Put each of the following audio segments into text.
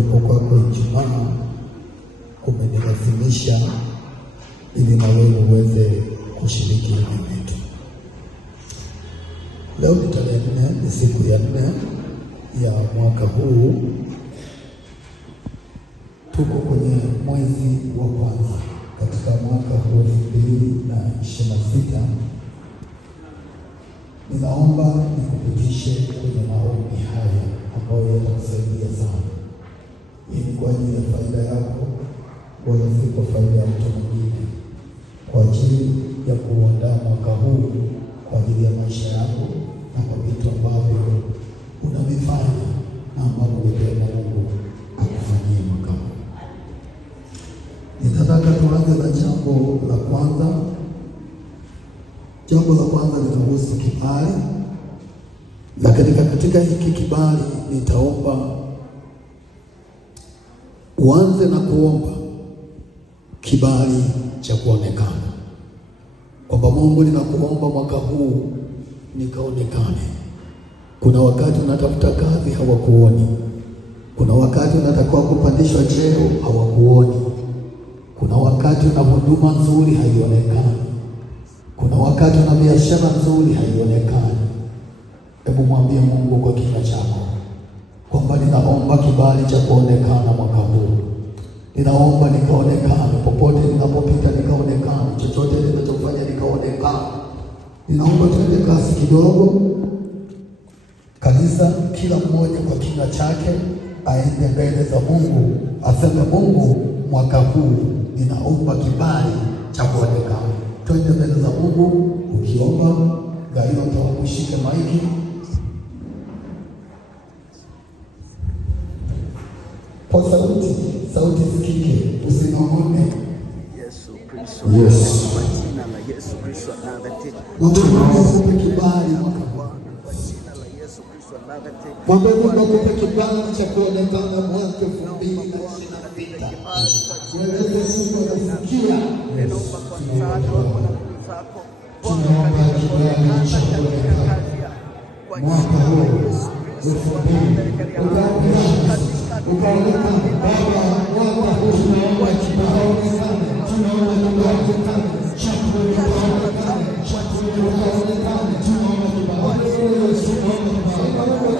kuwepo kwako Ijumaa kumenilazimisha ili na wewe uweze kushiriki hivi vitu. Leo ni tarehe 4, ni siku ya 4 ya mwaka huu. Tuko kwenye mwezi wa kwanza katika mwaka huu 2026. Ninaomba nikupitishe kwenye maombi haya ambayo yatakusaidia sana. Hii ni kwa ajili ya faida yako, wala si kwa faida ya mtu mwingine, kwa ajili ya kuandaa mwaka huu kwa ajili ya maisha yako na kwa vitu ambavyo unavifanya na ambavyo ungependa Mungu akufanyie mwaka huu. Nitataka tuanze na jambo la kwanza. Jambo la kwanza linahusu kibali. Na katika hiki kibali nitaomba uanze na kuomba kibali cha kuonekana. Kwamba Mungu, ninakuomba mwaka huu nikaonekane. Kuna wakati unatafuta kazi hawakuoni. Kuna wakati unatakiwa kupandishwa cheo hawakuoni. Kuna wakati una huduma nzuri haionekani. Kuna wakati una biashara nzuri haionekani. Hebu mwambie Mungu kwa kinywa chako kwamba ninaomba kibali cha kuonekana mwaka huu. Ninaomba nikaonekane popote ninapopita, nikaonekane chochote ninachofanya nikaonekane. Ninaomba tuende kasi kidogo. Kanisa, kila mmoja kwa kinywa chake aende mbele za Mungu, aseme, Mungu, mwaka huu ninaomba kibali cha kuonekana. Twende mbele za Mungu ukiomba. Gaio utakushike maiki. Kwa sauti sikike, usinong'one. Yesu Kristo. Yes. Kwa jina la Yesu Kristo Nazareti. Mungu akupe kibali mwaka huu. Kwa jina la Yesu Kristo Nazareti. Mungu akupe kibali cha kuonekana mwaka 2026. Wewe Mungu unasikia. Naomba kwa msaada wako na nguvu zako. Tunaomba kibali cha kuonekana mwaka huu 2026. Ukaonekana Baba, mwaka huu tunaomba kibali sana. Tunaomba kibali sana cha kuonekana. Tunaomba kibali. Yesu, tunaomba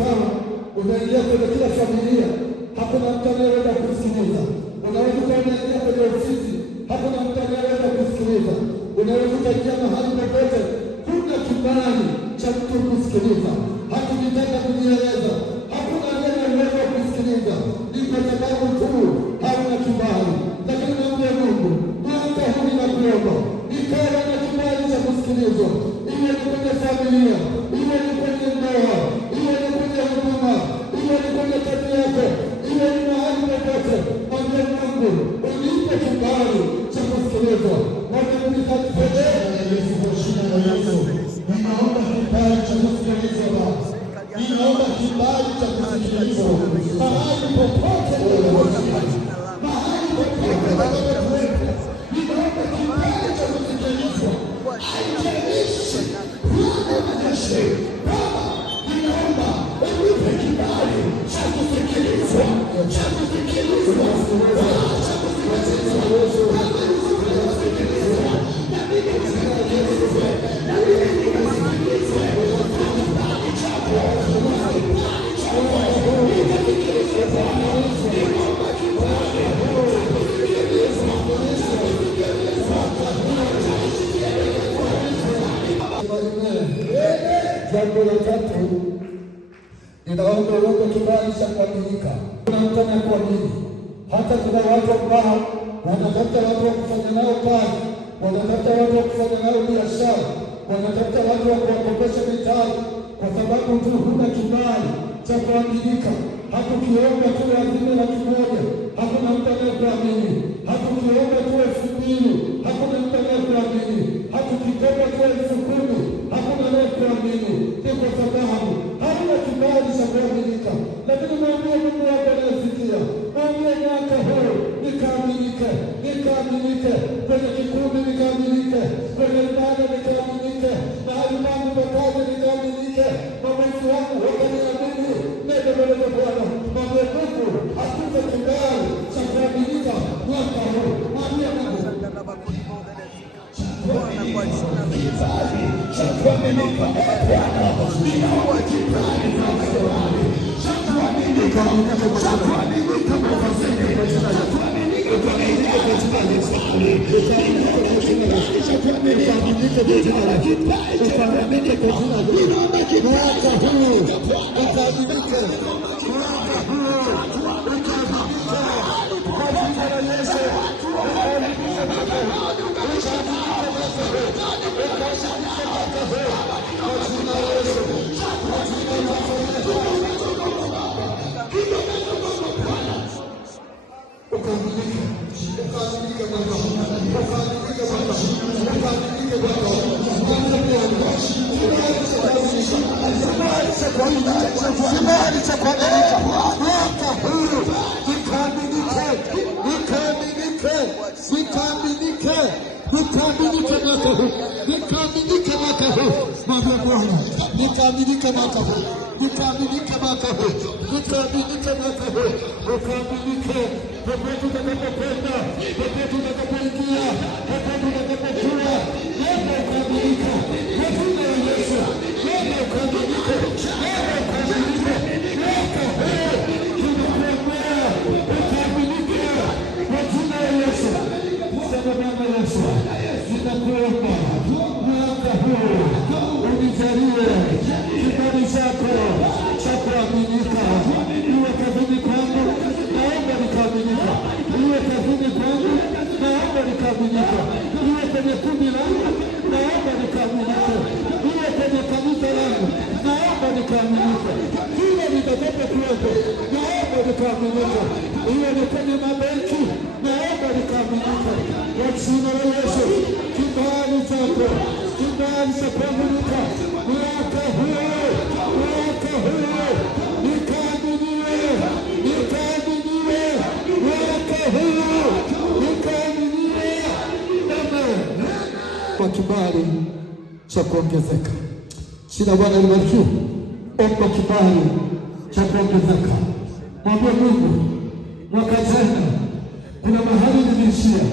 ukawa unaingia kwenye kila familia, hakuna mtu anayeweza kusikiliza. Unaweza ukaingia kwenye ofisi, hakuna mtu anayeweza kusikiliza. Unaweza ukaingia mahali popote, kuna kibali cha mtu kusikiliza. Hakujitaka kujieleza, hakuna anayeweza kusikiliza. Ni kwa sababu tu hauna kibali. Lakini naambia Mungu, mwaka huu ninakuomba ikawa na kibali cha kusikilizwa, iwe ni kwenye familia, iwe ni kwenye ndoa, iwe ni kwenye huduma, iwe ni kwenye kazi yako, iwe ni mahali popote. Mwambie Mungu, unipe kibali cha kusikilizwa. Mwambie Mungu, ninaomba kibali cha kusikilizwa Baba. Ninaomba kibali cha kusikilizwa mahali popote, mahali popote. Ninaomba kibali cha kusikilizwa. Baba, ninaomba unipe kibali cha kusikilizwa, cha kusikilizwa, cha kusikilizwa. Jambo la tatu, ninaomba uombe kibali cha kuaminika. Kuna mtu anakuamini. Hata kuna watu ambao wanatafuta watu wa kufanya nao kazi, wanatafuta watu wa kufanya nao biashara, wanatafuta watu wa kuwakopesha mitaji, kwa sababu tu huna kibali cha kuaminika. Hata ukiomba tu azime $1,000, hakuna mtu anayekuamini. Hata ukiomba tu 2,000, hakuna mtu anayekuamini. Hata ukikopa tu 10,000, hakuna anayekuamini. Ni kwa sababu hauna kibali cha kuaminika. Lakini mwambie Mungu wako anayesikia, mwambie mwaka huu nikaaminike, nikaaminike kwenye kikundi, nikaaminike kwenye ibada, nikaaminike mahali pangu pa kazi, nikaaminike mabasi wangu wakaniamini. Nenda mbele za Bwana, mwambie Mungu akupe kibali cha kuaminika mwaka huu. Mwambie Mungu Bwana, kwa jina la Yesu, cha kuaminika Bwana, ninaomba kibali cha kuaminika, cha kuaminika kwa kibali cha kuongezeka. Jina Bwana libarikiwe. Omba kibali cha kuongezeka. Mwambie Mungu, mwaka jana kuna mahali niliishia,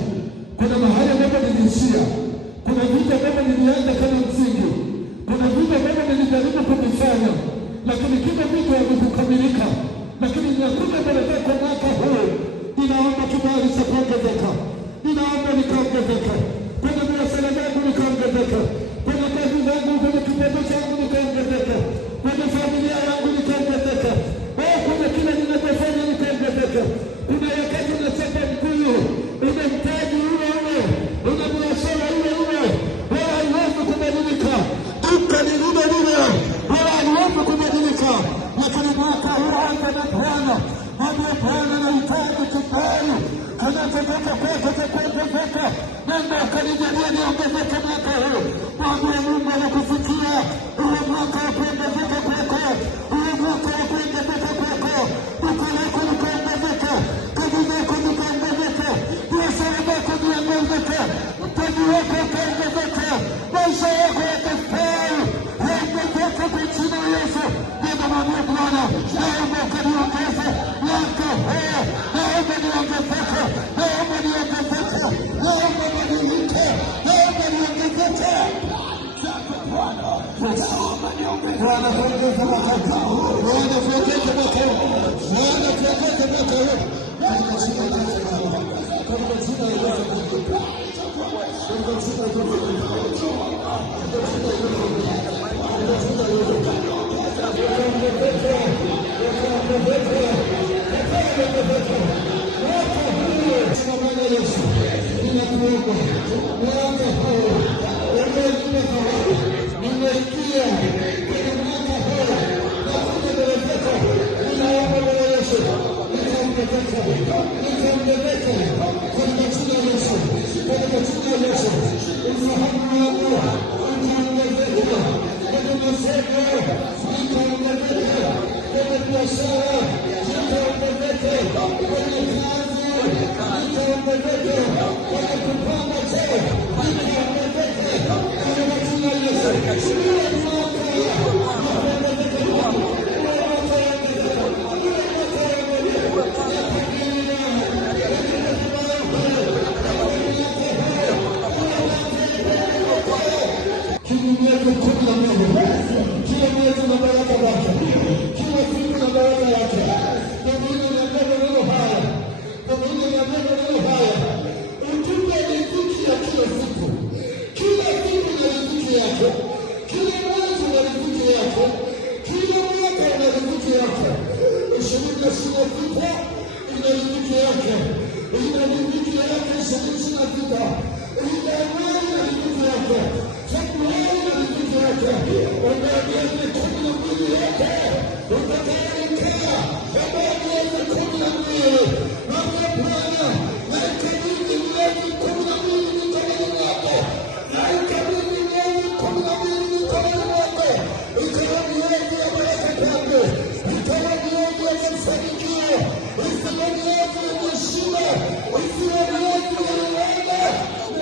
kuna mahali ambapo niliishia, kuna vitu ambavyo nilianza kama msingi, kuna vitu ambavyo nilijaribu kuvifanya, lakini kila vitu havikukamilika, lakini ninakuja mbele zako mwaka huu, ninaomba kibali cha kuongezeka, ninaomba nikaongezeke kwenye biashara zangu, nikaongezeke kwenye kazi zangu, kwenye kipato changu, nikaongezeke kwenye familia yangu, nikaongezeke kwenye kila ninachofanya, nikaongezeke. Kuna wakati unachapa mkuyu, una mtaji ule ule, una biashara ile ile, wewe haiwezi kubadilika, duka ni lile lile, wewe haiwezi kubadilika. Lakini mwaka huu anza na Bwana, mwambie Bwana, nahitaji kibali kinachotaka kwako cha kuongezeka. Nenda ukanijalie niongezeke mwaka huu. Mwambie Mungu anakufikia ule mwaka wa kuongezeka kwako, ule mwaka wa kuongezeka kwako. Duka lako likaongezeka, kazi zako zikaongezeka, biashara zako ziongezeka, mtaji wako ukaongezeka, maisha yako yakastawi, yaongezeka kwa jina la Yesu. Nenda mwambie Bwana, naomba ukaniongeze mwaka huu, naomba niongezeke, naomba niongezeke, naomba nibadilike, naomba niongezeke. Bwana kuongeza mwaka huu, Bwana kuongeza mwaka huu, Bwana kuongeza mwaka huu. Katika jina la Yesu, katika jina la Yesu, katika jina la Yesu, ninakuomba mwaka huu, nimesikia kwenye mwaka huu nakuja mbele zako, ninaomba Bwana Yesu, nikaongezeke, nikaongezeke katika jina la Yesu, katika jina la Yesu. Ufahamu wangu ukaongezeke kwenye masomo, nikaongezeke kwenye biashara, nikaongezeke kwenye kazi, nikaongezeke kwenye kupanga cheo, nikaongezeke katika jina la Yesu. Kila mwezi na baraka zake, kila siku na baraka yake. Pengine niambia maneno haya, pengine niambia maneno haya. Ujumbe ni riziki ya kila siku, kila siku na riziki yake, kila mwezi na riziki yake, kila mwaka na riziki yake. 2026 ina riziki yake, ina riziki yake 2026, ina mwezi na riziki yake, Februari na riziki yake, miezi 12 yake utakayoikaa, baada ya miezi 12. Mwambie Bwana, naikabidhi miezi 12 mikononi mwako, naikabidhi miezi 12 mikononi mwako, ikawa miezi ya baraka kwangu, ikawa miezi ya mafanikio, isiwe miezi yenye shida, isiwe miezi ya laana.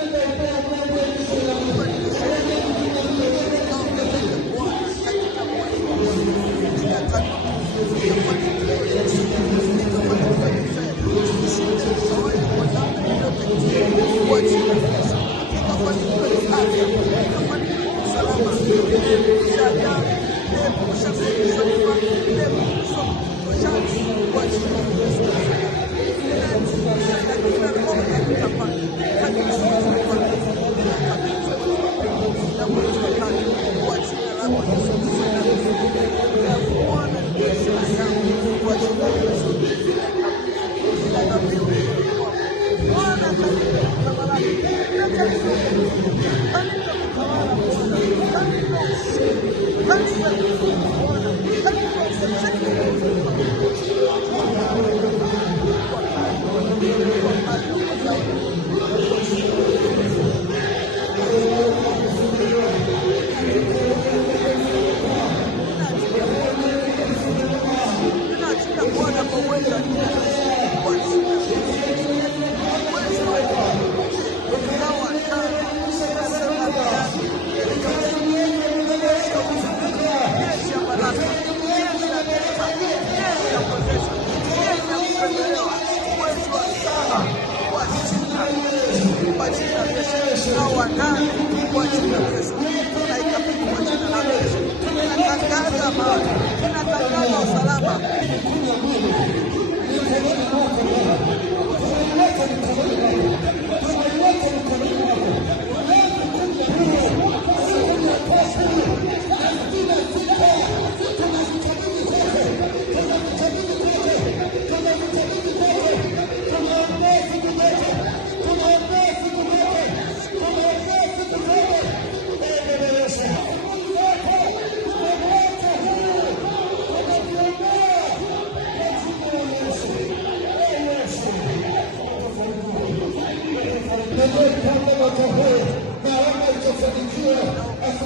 kwa jina la Yesu. Tunaikabidhi kwa jina la Yesu. Tunatangaza amani.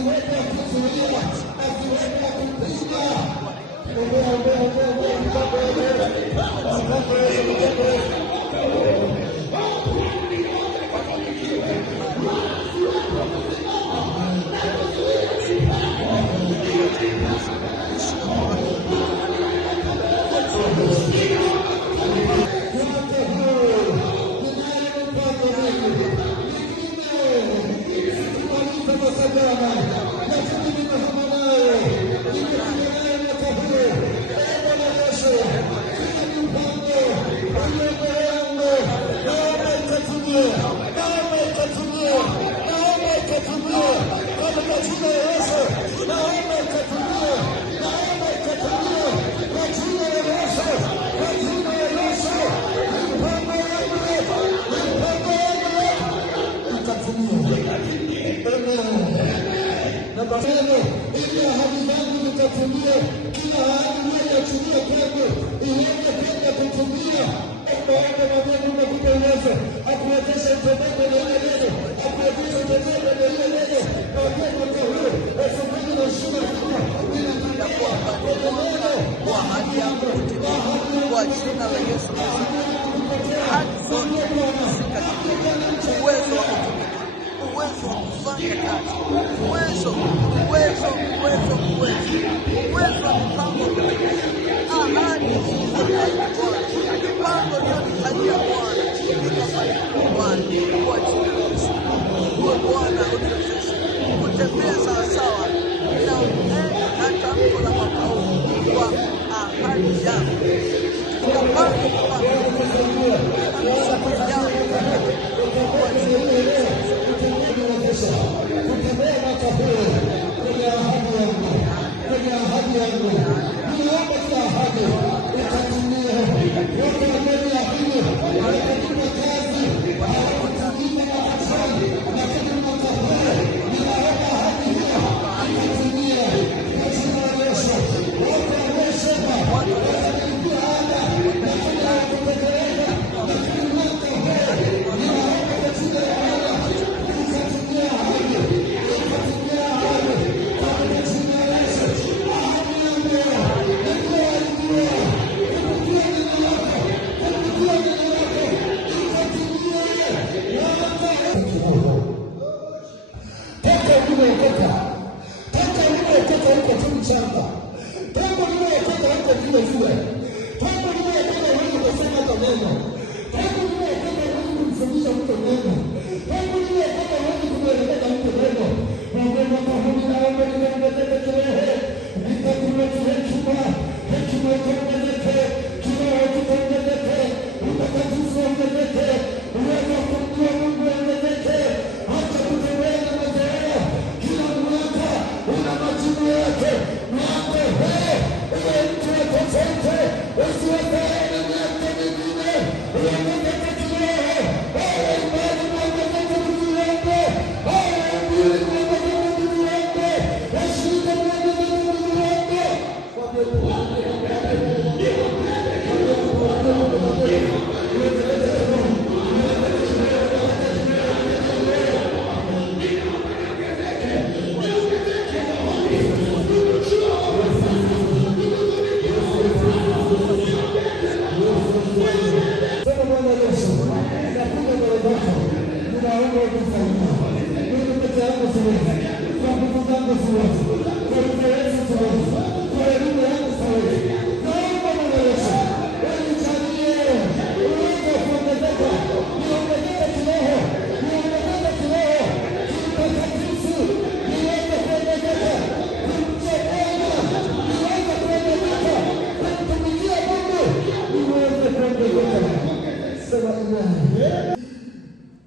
akiwepo akizuia, akiwepo akipinga. Ili ahadi zangu zitatimia, kila ahadi niliyoachilia kwangu iweze kwenda kutimia. Omba Mungu akupe uwezo, akuwezeshe utembee na ile neno, akuwezeshe utembee na ile neno. Kwa mwaka huu 2025 ninatambua kwa neno kwa ahadi yako kutimia kwa jina la Yesu. Ahadi zote zikatimia, uwezo wa kutumia, uwezo wa kufanya kazi, uwezo wa mpango ahadi zilizotajwa Bwana, mipango iliyotajwa Bwana ikafanyika Bwana kwa jina la Yesu. Uwe Bwana uniwezeshe kutembea sawasawa na tamko la mwaka huu kwa ahadi yako, tukapanga mpango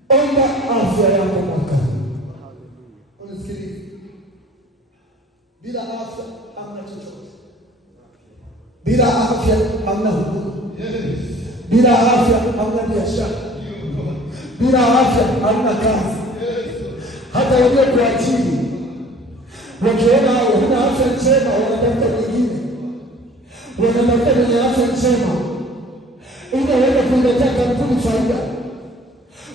Omba afya yako mwaka. Unasikiliza? Bila afya hamna chochote. Bila afya hamna huduma. Bila afya hamna biashara. Bila afya hamna kazi. Hata waliokuajiri wakiona huna afya njema wanatafuta nyingine. Wanatafuta mwenye afya njema inaweza kuletea kampuni faida.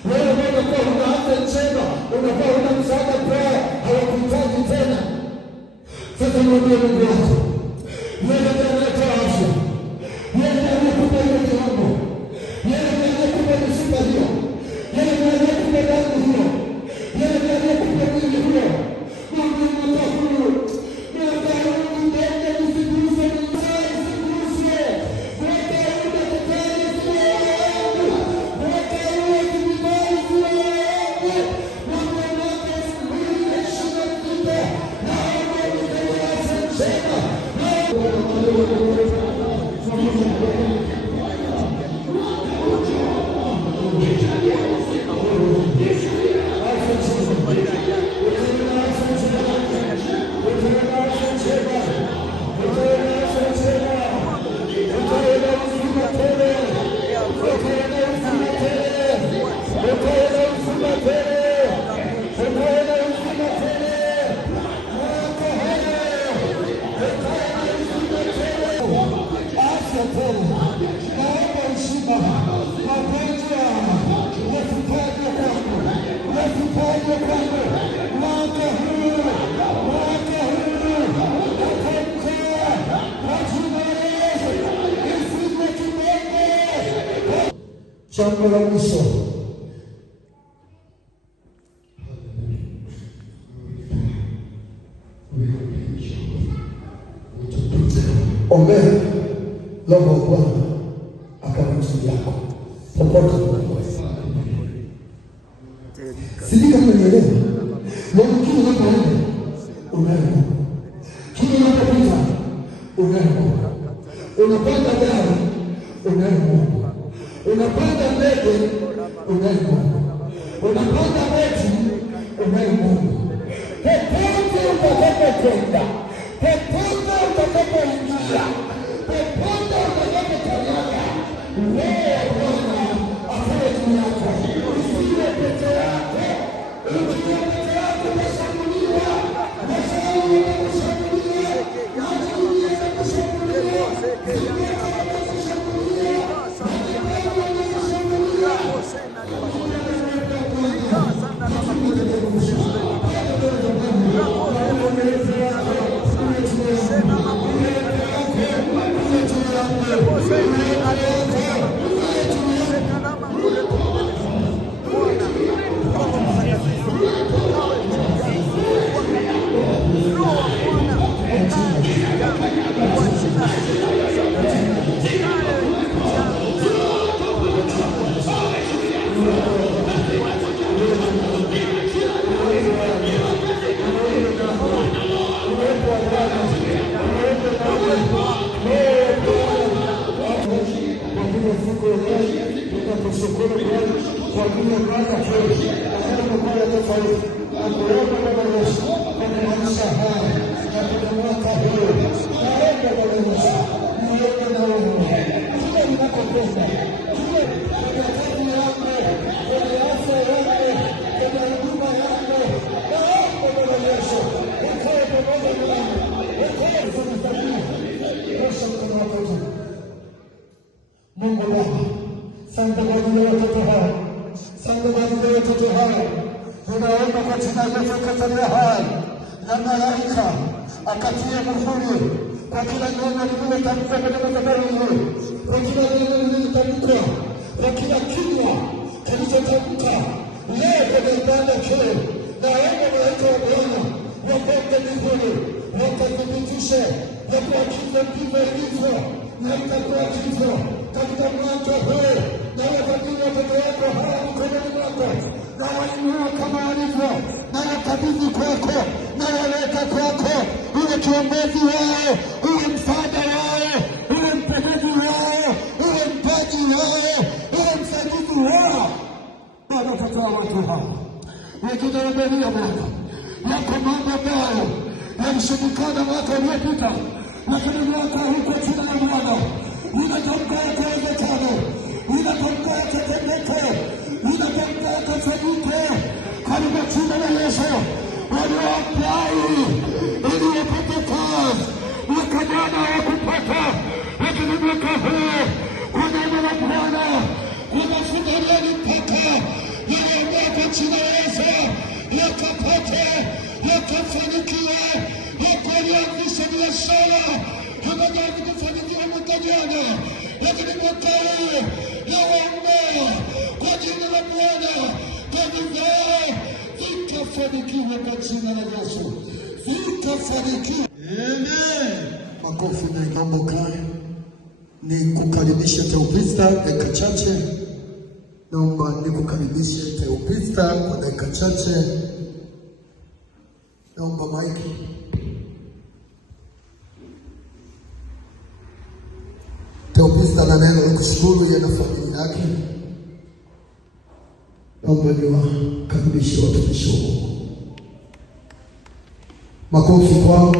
Wewe unakuwa huna afya njema, unakuwa huna msaada kwao, hawakuhitaji tena. Sasa mwambie Mungu wako, yeye ndiye anayetoa afya, yeye ndiye anayekupa hiyo jambo, yeye ndiye anayekupa misiba hiyo, yeye ndiye anayekupa damu hiyo, yeye ndiye anayekupa mwili huo. Mungu mwaka huu, mwaka huu ndege usiguse mtaa, usiguse mwaka huu daktari sio wangu, mwaka huu akibibali sio wangu, mwaka mwaka 2026 naomba nikalia sema jambo la mwisho. Ombea Roho wa Bwana akaruhusu yako popote unapokwenda. Sijui kama unielewa. Leo kile unapoenda unaenda. Kile unapopita unaenda. Unapanda gari unaenda. Unapanda ndege unaenda. Unapanda boti unaenda. Popote utakapokwenda, popote utakapoingia, popote utakapokanyaga, wewe Bwana afaye juu yako. Usiwe peke yako. Ukiwa peke yako utashambuliwa. Mashauri yatakushambulia. Maadui yatakushambulia. Vibaya vitakushambulia. Majibu yatakushambulia. Mungu Baba, asante kwa ajili ya watoto hao, asante kwa ajili ya watoto hao. Tunaomba kwa jina la Yesu Kristo hai na malaika akatie muhuri kwa kila neno lililotamkwa katika madhabahu hii, kwa kila neno lililotamkwa, kwa kila kinywa kilichotamka leo kwenye ibada hii. Naomba malaika wa Bwana wagonge mihuri, wakathibitishe ya kuwa kifo ndivyo ilivyo na itakuwa hivyo katika mwaka huu. Na wakabidhi watoto wako hawa mikononi mwako, na wainua kama walivyo, na wakabidhi kwako, na waweka kwako. Uwe kiongozi wao, uwe msaada wao, uwe mtetezi wao, uwe mpaji wao, uwe msaidizi wao. Bwana, watoto wa watu hawa wakidarabelia Bwana yako mambo ambayo yalishindikana mwaka uliopita, lakini mwaka huu kwa jina la Bwana ninatamka yakawezekane, ninatamka yakatendeke, ninatamka yakafanyike katika jina la Yesu. Walioapply ili wapate kazi mwaka jana hawakupata, lakini mwaka huu kwa neno la Bwana wanafungulia mipaka. Naomba kwa jina la Yesu yakapate, yakafanikiwe, yakalianza hawajawahi kufanikiwa mwaka jana, lakini mwaka huu nawaombea kwa jina la Bwana, kazi zao zitafanikiwa kwa jina la Yesu, zitafanikiwa. Amen. Makofi na naomba kae. Ni kukaribisha Theophista dakika chache. Naomba nikukaribishe Theophista kwa dakika chache. Naomba maiki. Theophista na neno la kushukuru yeye na familia yake. Naomba niwakaribishe watumishi wa Mungu. Makofi kwao.